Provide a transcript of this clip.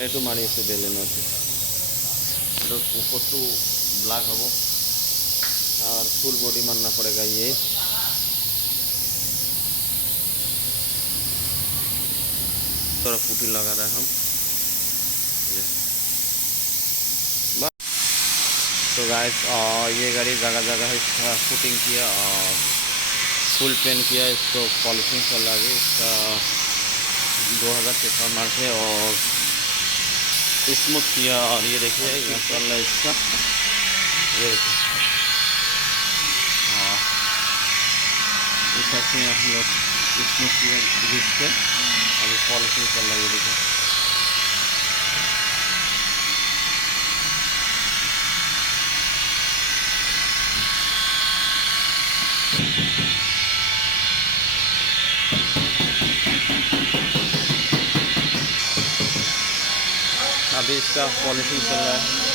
এইটো মাৰি আছোঁ বেলেনত। এইটো ऊपर तो ब्लैक हो और फुल बॉडी मारना पड़ेगा ये। थोड़ा पुटी लगा रहे हैं हम ये। तो गाइस ये गाड़ी जगह जगह इसका फुटिंग किया और फुल पेंट किया, इसको पॉलिशिंग कर लगे। इसका 2000 पेपर मार के और स्मूथ किया। और ये देखिए यहाँ चल रहा है इसका, ये देखिए। हाँ, इस तरह से हम लोग स्मूथ किया घिस के, अभी पॉलिशिंग चल रहा है, ये देखिए। अभी इसका पॉलिशिंग चल रहा है।